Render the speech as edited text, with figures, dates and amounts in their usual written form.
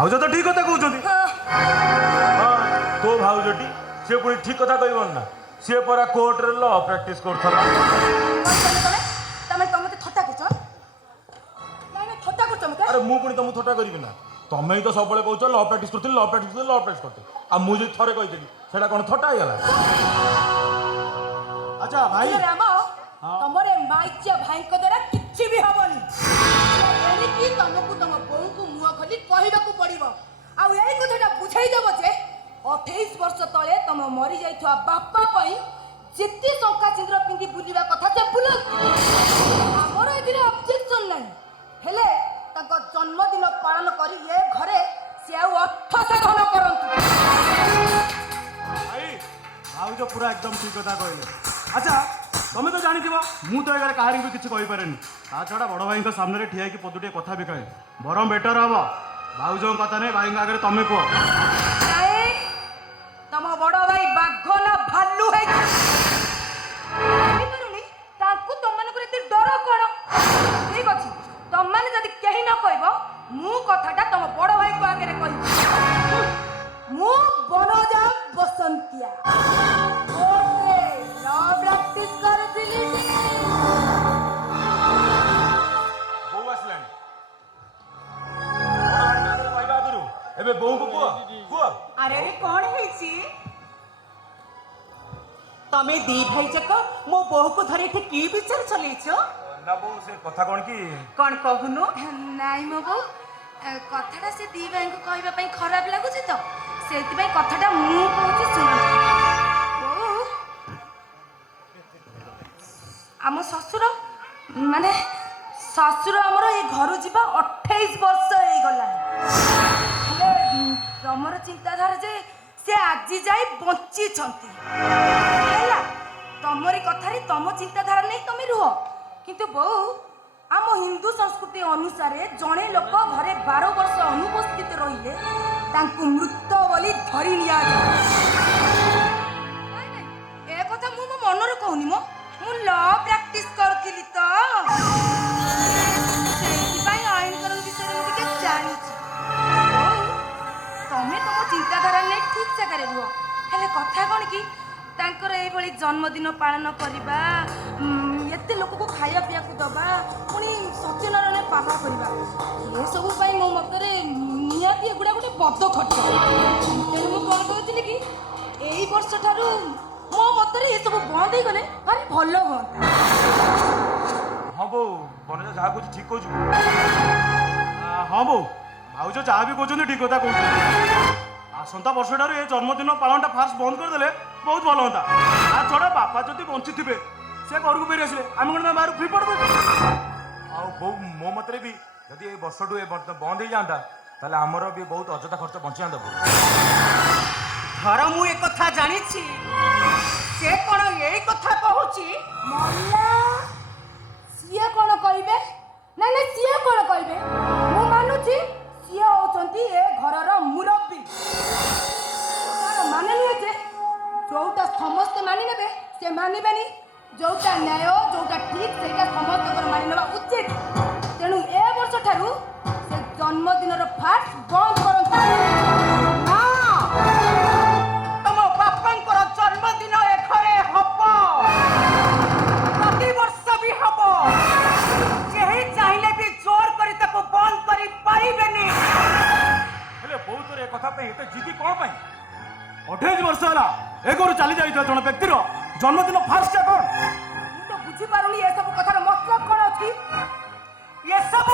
भाउज तो ठीक कथा कहउछथि तो भाउजटी से पुणी ठीक कथा कहबन ना से परा कोर्ट रे लॉ प्रैक्टिस करथला तमे तमे थट्टा करछ नाइ थट्टा करछ मते अरे मु पुणी तुम थट्टा करिबि ना तमे ही तो सब बळे कहउछ लॉ प्रैक्टिस करथि लॉ प्रैक्टिस करथि आ मु जे थरे कहि देली सेटा कोन थट्टा आइला अच्छा भाई राम तमरे माइच्या भाई को द्वारा किछि भी हबनी एनी की तमको तम बोऊ को मुआ खली कहिबाकू पड़िबो आ एई कथाटा बुझाई देबो जे 28 वर्ष तले तम मरि जाइथवा बापा पई जेते टंका सिंद्र पिंदी बुलिबा कथा से बुला हमर एदिरे ऑब्जेक्शन नै हेले ताको जन्मदिन पालन करी ए घरे से अर्थसा घन करंतु भाई भाउज पूरा एकदम ठीक कथा कहले अच्छा तमें तो जानी मु तो एगार कहार भी किसी कहीपरेनि ता छड़ा बड़ भाई सामने ठिया कि पदुटे कथा भी कहे बरम बेटर हम भाउज कथा नहीं भाई आगे तमें कह तम बड़ भाई बाघ ना भालू है ताकू तुम मन को एते डर कोन ठीक अछि तुम माने जदी केही न कहबो मु कथाटा तम बड़ भाई को आगे कहि मु बनजा बसंतिया ओरे ला प्रैक्टिस कर दिली बो आसलानी भाई आगरू एबे बो को कुआ अरे अरे कौन है तमे दी भाई जक मो बहु को धरे थे की विचार चलेछ ना बो से कथा कोन की कौन कहनु नाइ मो बो कथाटा से दी भाई को कहबा पई खराब लागु छी तो सेति पई कथाटा मु कहूची सुन आम ससुर माने ससुर हमर ए घर जीवा 28 वर्ष हो गला तमर चिंताधारा जे से आज जाए बंची छंती हैला तमरी कथारी तम चिंताधारा नहीं तमे रुह किंतु बहु आम हिंदू संस्कृति अनुसार जड़े लोक घरे 12 वर्ष अनुपस्थित रहिले तांकु मृत बोली धरी निया ए कथा मु मो मनरे कहूनी मु लॉ प्रैक्टिस करथिली तो सेति पई आईन कानून विषय में के जानि छी तमे तम चिंताधारा नहीं ठीक जगह रुह हेले कथा कौन कि तांकर ए भली जन्मदिन पालन करबा एते लोक को खाया पिया को दबा पुनी सत्यनारायण पापा करबा ए सब पई मो मतरे नियाती गुडा गुटे बद्ध खट तेनु मु कोन कहतिली कि एई वर्ष थारु मो मतरे ए सब बंद हे गले भारी भलो होता हां बो बने जा कुछ ठीक कहू हां बो भाउज जहाँ भी कहते ठीक कथा कहते आसंता वर्ष ठार ये जन्मदिन पालनटा फास्ट बंद करदे बहुत भल हाँ आ छड़ा बापा जब बंची थे से घर को फेरी आसे आम कौन बाहर फ्री पड़ो बो मो मतरे भी जदि ये वर्ष टू बंद हो जाता ताले आमर भी बहुत अजथा खर्च बंची जाता धर मु एक कथा जानी छी से कोन एई कथा कहूची मल्ला सिया कोन कहबे ना ना सिया कोन कहबे मु मानुची सिया होचंती ए घरर मुरब्बी तार माने नहीं जे जोटा समस्त मानि नेबे से मानिबेनी जोटा न्याय जोटा ठीक सेटा समस्त कर मानि नेबा उचित तेनु ए वर्ष ठारू से जन्मदिन रो फास्ट बंद करंता तम बापंकर जन्मदिन ए घरे हबो प्रति वर्ष भी हबो जेही चाहिले भी जोर करी ताको बंद करी पाइबेनी हेले बहुत रे कथा पे एते जिदी कोन पई 28 वर्ष होला एगोरु चली जाइतो जण व्यक्तिर जन्मदिन फास्ट कोन तो बुझी पारुनी ए सब कथार मतलब कोन अछि ये सब